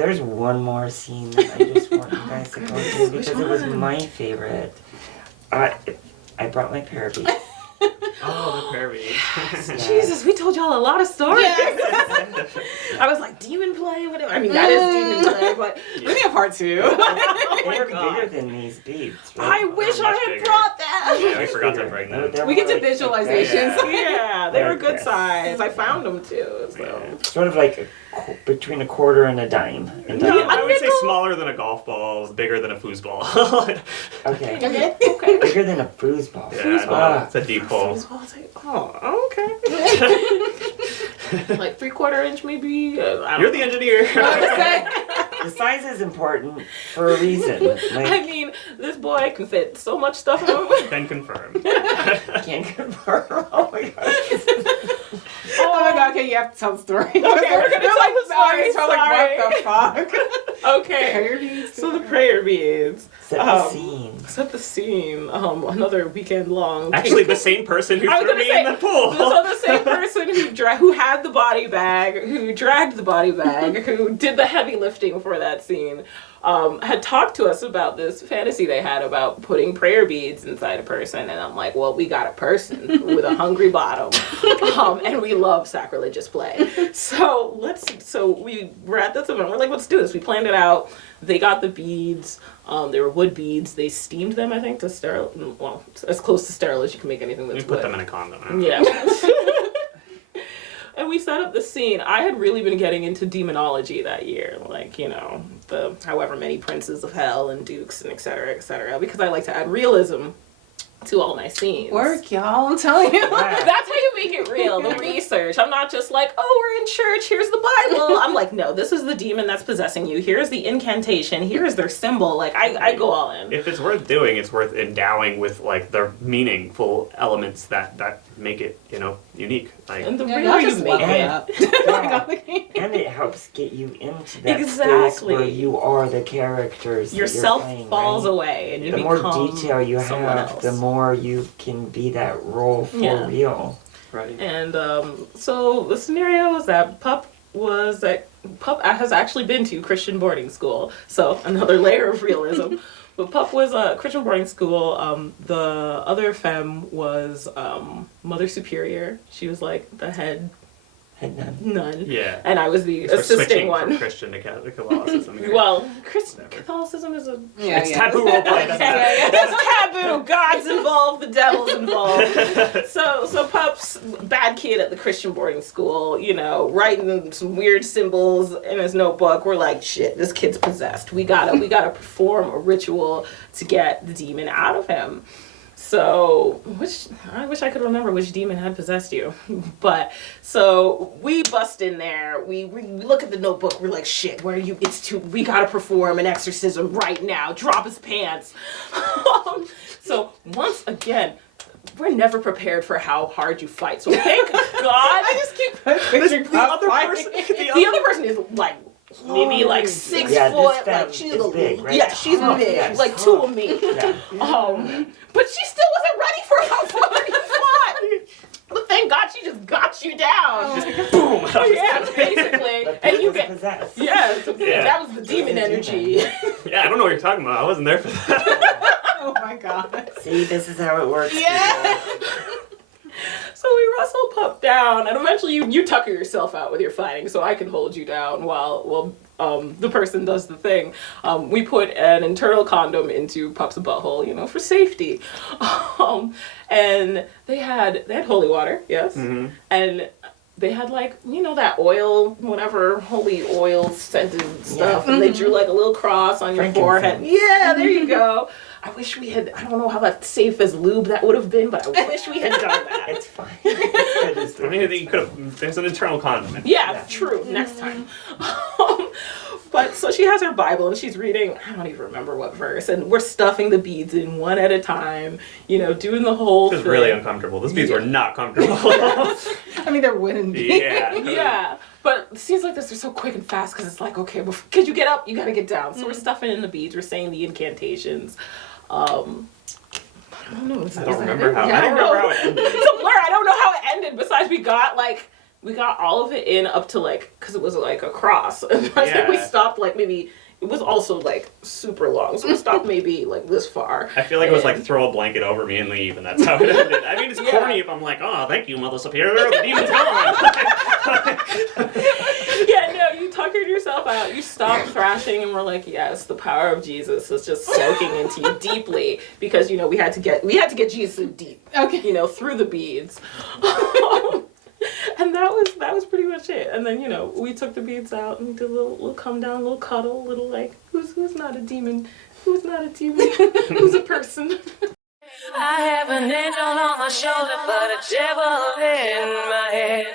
there's one more scene that I just want you guys to go to because it was my favorite. I brought my pair of beads. Oh, the prayer beads. Yeah. Jesus, we told y'all a lot of stories. Yes. I was like, demon play? Whatever. I mean, that is demon play, but we need a part 2. They were bigger than these beads. I Right? wish They were I much had bigger. brought them. Yeah, we forgot to bring them. They We were get to like- visualizations. Yeah, they were good Yes. size. I found them too. So. Sort of like between a quarter and a dime. No, I would say nickel? smaller than a golf ball, bigger than a foosball. Okay. Okay. Okay. Bigger than a foosball. Yeah, no, it's a deep hole. Oh, okay. Like 3/4 inch, maybe. I don't You're know. the engineer. The size is important for a reason. I Like, mean, this boy can fit so much stuff in him. Can confirm. can't confirm. Oh my god. Oh my god, okay, you have to tell the story. Okay, we're gonna tell the story, Like, what the fuck? Okay. Prayer beads? So the prayer beads. Set the scene. Set the scene. Another weekend long. Actually, the same person who I was threw gonna me say, in the pool. So the same person who had the body bag, who dragged the body bag, who did the heavy lifting for that scene, had talked to us about this fantasy they had about putting prayer beads inside a person, and I'm like, well, we got a person with a hungry bottom, and we love sacrilegious play. So we were at this event. We're like, let's do this. We planned it out. They got the beads. They were wood beads. They steamed them, I think, to sterile. Well, as close to sterile as you can make anything that's We put wood. them in a condom. Yeah. And we set up the scene. I had really been getting into demonology that year, like, you know, the however many princes of hell and dukes and et cetera, because I like to add realism to all my scenes. Work, y'all, I'm telling you. That's how you make it real, the research. I'm not just like, oh, we're in church, here's the Bible. I'm like, no, this is the demon that's possessing you. Here's the incantation. Here's their symbol. Like, I go all in. If it's worth doing, it's worth endowing with like the meaningful elements that make it, you know, unique. Like, And the Yeah, real y'all you just make level it. up. Yeah. And it helps get you into that space Exactly. where you are the characters. Your that you're self playing, falls right? away and you The become more detail you someone have, else. the more you can be that role for Yeah. real. right. And so the scenario was that Pup has actually been to Christian boarding school, so another layer of realism. But Pup was a Christian boarding school. The other femme was Mother Superior. She was like the head Head nun. nun. Yeah. And I was the So assisting switching one. from Christian to Catholicism. here. Well, Catholicism is a... Yeah, It's yeah. taboo roleplay, doesn't matter. It's taboo. God's involved. The devil's involved. So Pup's bad kid at the Christian boarding school, you know, writing some weird symbols in his notebook. We're like, shit, this kid's possessed. We gotta perform a ritual to get the demon out of him. So, I wish I could remember which demon had possessed you. But, so, we bust in there, we look at the notebook, we're like, shit, where are you, we gotta perform an exorcism right now, drop his pants. So, once again, we're never prepared for how hard you fight. So thank God. I just keep picturing the Pup other fighting. person, The other person is like, maybe like 6 Yeah, this foot, femme like she's is a big, right? yeah, she's Tough, big, yes, like tough. 2 of me. Yeah. But she still wasn't ready for how far you fought. But thank God she just got you down. Just boom. Yeah, basically. But And you was get possessed. yeah, that was the demon That's the energy. Yeah, I don't know what you're talking about. I wasn't there for that. Oh my god. See, this is how it works. Yeah. people. So we wrestle Pup down, and eventually you tucker yourself out with your fighting, so I can hold you down while the person does the thing. We put an internal condom into Pup's butthole, you know, for safety. And they had holy water, yes, and they had like, you know, that oil, whatever, holy oil scented stuff, and they drew like a little cross on your forehead. Frankincense. Yeah, there you go. I wish we had, I don't know how that safe as lube that would have been, but I wish we had done that. It's fine. It's good. I mean, you could have. There's an internal condom. Yeah, true. Next time. But so she has her Bible and she's reading, I don't even remember what verse, and we're stuffing the beads in one at a time, you know, doing the whole It was thing. really uncomfortable. These beads were not comfortable. I mean, there wouldn't be. Yeah. Yeah, but scenes like this are so quick and fast because it's like, okay, could you get up? You gotta get down. So we're stuffing in the beads, we're saying the incantations. I don't know. I don't remember how. Yeah, I don't remember how it ended. It's a blur. I don't know how it ended. Besides, we got like we got all of it in up to like, because it was like a cross. And I think we Yeah. stopped like maybe, it was also like super long. So we stopped maybe like this far. I feel like it was like throw a blanket over me and leave, and that's how it ended. I mean, it's Yeah. corny if I'm like, oh, thank you, Mother Superior, the demon's gone. Yeah, no, you tuckered yourself out. You stopped thrashing, and we're like, yes, the power of Jesus is just soaking into you deeply, because you know we had to get Jesus in deep, Okay. you know, through the beads. And that was pretty much it. And then, you know, we took the beads out and we did a little come down, a little cuddle, little like, who's not a demon? Who's not a demon? Who's a person? I have an angel on my shoulder, but a devil in my head.